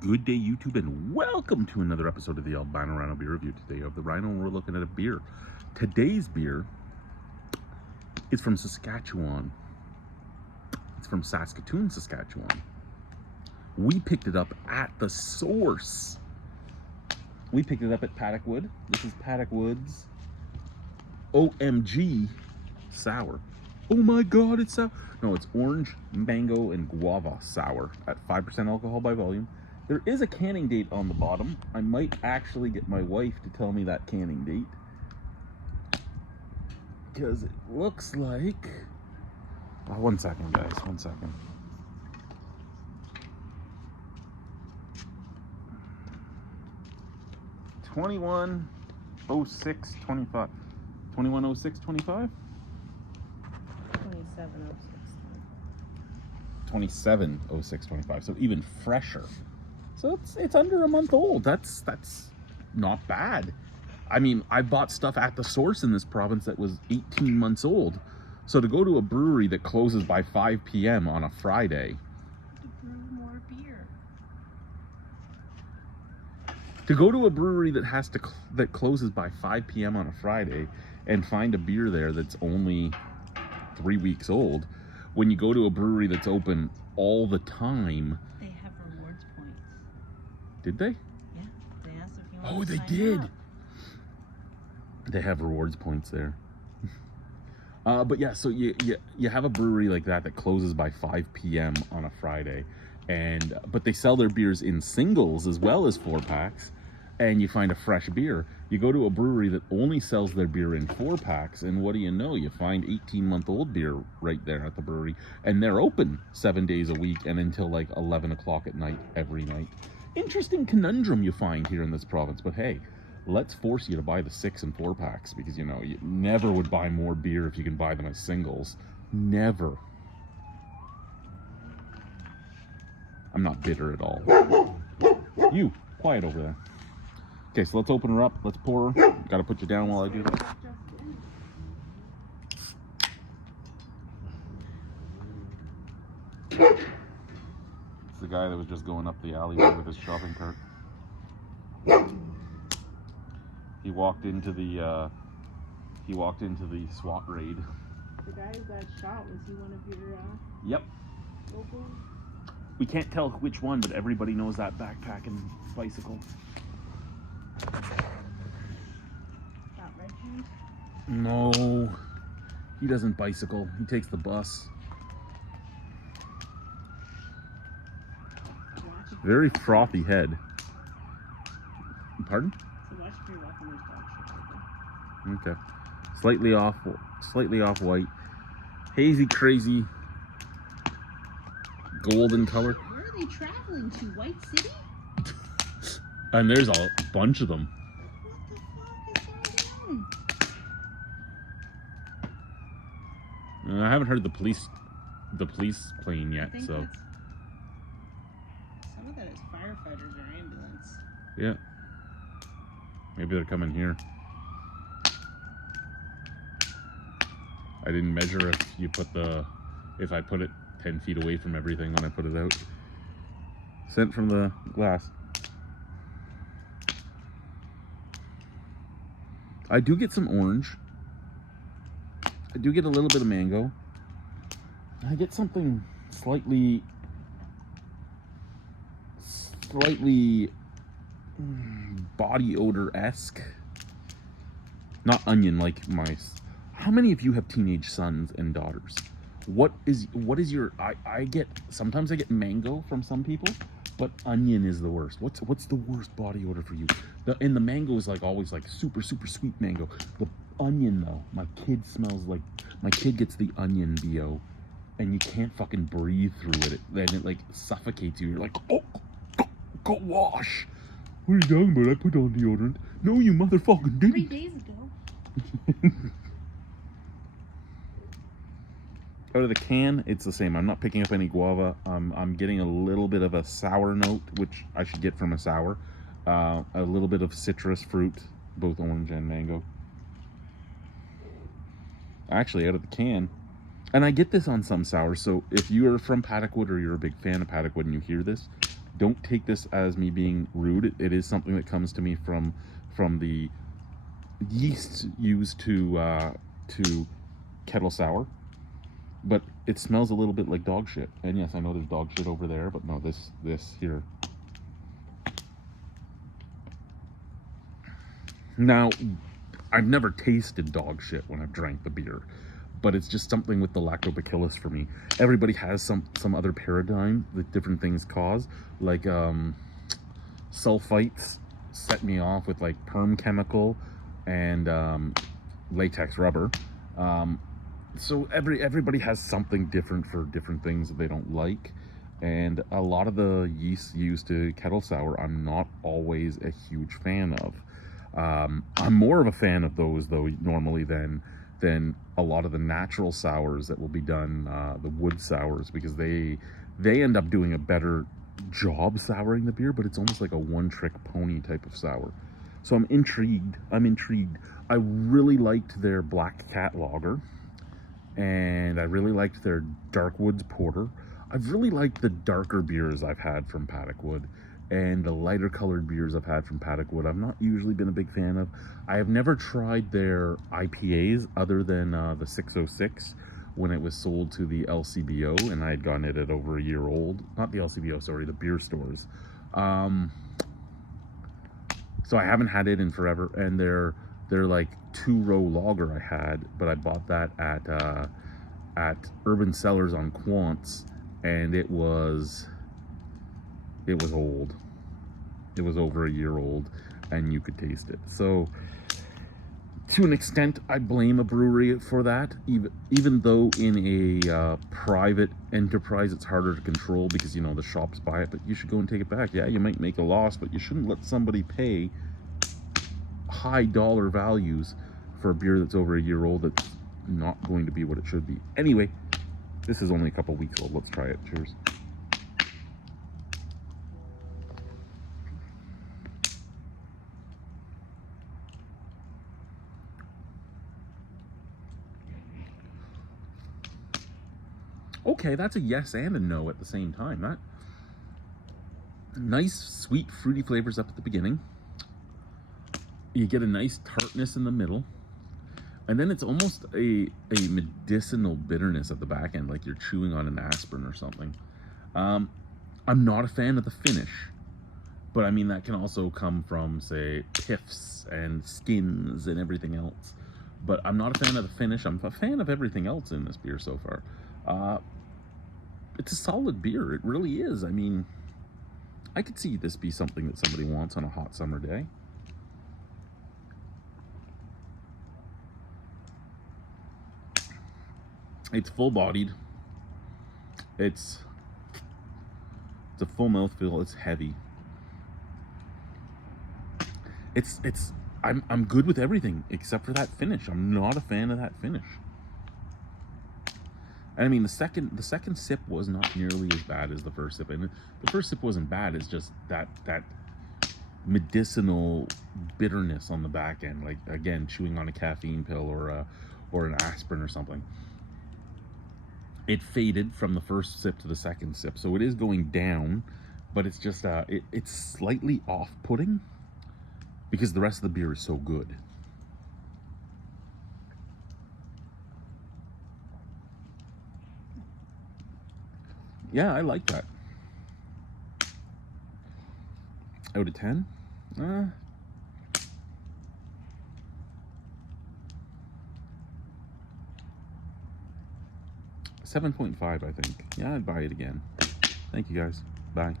Good day, YouTube, and welcome to another episode of the Albino Rhino beer review. Today of the Rhino, and we're looking at a beer. Today's beer is from Saskatchewan. It's from Saskatoon, Saskatchewan. We picked it up at the source. We picked it up at Paddock Wood. This is Paddock Wood's OMG sour. Oh my God, it's sour. No, it's orange, mango, and guava sour at 5% alcohol by volume. There is a canning date on the bottom. I might actually get my wife to tell me that canning date, because it looks like... Oh, 1 second, guys, 1 second. (21/06/25). 21/06/25. 27/06/25. So even fresher. So it's under a month old. That's not bad. I mean, I bought stuff at the source in this province that was 18 months old. So to go to a brewery that closes by 5 p.m. on a Friday, to brew more beer. To go to a brewery that closes by 5 p.m. on a Friday and find a beer there that's only 3 weeks old, when you go to a brewery that's open all the time. They have rewards points. Did they? Yeah, they asked if you want Oh, to they sign did. up. They have rewards points there. But yeah, so you have a brewery like that closes by 5 p.m. on a Friday, but they sell their beers in singles as well as 4-packs, and you find a fresh beer. You go to a brewery that only sells their beer in 4-packs, and what do you know? You find 18-month-old beer right there at the brewery, and they're open 7 days a week and until like 11 o'clock at night every night. Interesting conundrum you find here in this province, but hey, let's force you to buy the 6 and 4-packs, because, you know, you never would buy more beer if you can buy them as singles. Never. I'm not bitter at all. You, quiet over there. Okay, so let's open her up. Let's pour her. Gotta put you down while I do that. It's the guy that was just going up the alleyway with his shopping cart. He walked into the SWAT raid. The guy who got shot, was he one of your Yep. locals? We can't tell which one, but everybody knows that backpack and bicycle. Not Reggie? No, he doesn't bicycle. He takes the bus. Very frothy head. Pardon? So watch if you're walking those dog shit. Okay. Slightly off white. Hazy, crazy, golden color. Where are they traveling to? White City? And there's a bunch of them. What the fuck is going on? I haven't heard the police plane yet, I think so that's... Some of that is firefighters or ambulance. yeah. Maybe they're coming here. I didn't measure if I put it 10 feet away from everything when I put it out. Sent from the glass. I do get some orange. I do get a little bit of mango. I get something slightly body odor-esque. Not onion like mice. How many of you have teenage sons and daughters? What is your... Sometimes I get mango from some people, but onion is the worst. What's the worst body odor for you? The mango is always super, super sweet mango. The onion though, my kid gets the onion BO, and you can't fucking breathe through it. Then it suffocates you. You're like, oh, go wash. What are you talking about? I put on deodorant. No, you motherfucking didn't. 3 days ago. Out of the can, it's the same. I'm not picking up any guava. I'm getting a little bit of a sour note, which I should get from a sour. A little bit of citrus fruit, both orange and mango. Actually, out of the can. And I get this on some sours, so if you're from Paddock Wood or you're a big fan of Paddock Wood and you hear this, Don't take this as me being rude. It is something that comes to me from the yeast used to kettle sour, but it smells a little bit like dog shit. And yes, I know there's dog shit over there, but no, this here. Now, I've never tasted dog shit when I've drank the beer, but it's just something with the lactobacillus for me. Everybody has some other paradigm that different things cause, like sulfites set me off with like perm chemical and latex rubber. So everybody has something different for different things that they don't like, and a lot of the yeasts used to kettle sour I'm not always a huge fan of. I'm more of a fan of those though normally than a lot of the natural sours that will be done, the wood sours, because they end up doing a better job souring the beer, but it's almost like a one-trick pony type of sour. So I'm intrigued. I really liked their Black Cat Lager, and I really liked their Dark Woods Porter. I've really liked the darker beers I've had from Paddock Wood, and the lighter colored beers I've had from Paddock Wood I've not usually been a big fan of. I have never tried their IPAs other than the 606 when it was sold to the LCBO, and I had gotten it at over a year old. Not the LCBO, sorry, the beer stores. So I haven't had it in forever, and they're like 2-row lager I had, but I bought that at Urban Cellars on Quants, and it was old. It was over a year old, and you could taste it. So to an extent, I blame a brewery for that, even though in a private enterprise it's harder to control because, you know, the shops buy it, but you should go and take it back. Yeah, you might make a loss, but you shouldn't let somebody pay high dollar values for a beer that's over a year old that's not going to be what it should be. Anyway, this is only a couple weeks old. Let's try it. Cheers. Okay, that's a yes and a no at the same time. That nice, sweet, fruity flavors up at the beginning. You get a nice tartness in the middle, and then it's almost a medicinal bitterness at the back end, like you're chewing on an aspirin or something. I'm not a fan of the finish, but I mean that can also come from, say, piffs and skins and everything else. But I'm not a fan of the finish. I'm a fan of everything else in this beer so far. It's a solid beer. It really is. I mean, I could see this be something that somebody wants on a hot summer day. It's full-bodied. It's a full mouthfeel. It's heavy. I'm good with everything except for that finish. I'm not a fan of that finish. And I mean, the second sip was not nearly as bad as the first sip, and the first sip wasn't bad. It's just that medicinal bitterness on the back end, like again chewing on a caffeine pill or an aspirin or something. It faded from the first sip to the second sip, so it is going down, but it's just it's slightly off-putting because the rest of the beer is so good. Yeah, I like that. Out of 10? 7.5, I think. Yeah, I'd buy it again. Thank you, guys. Bye.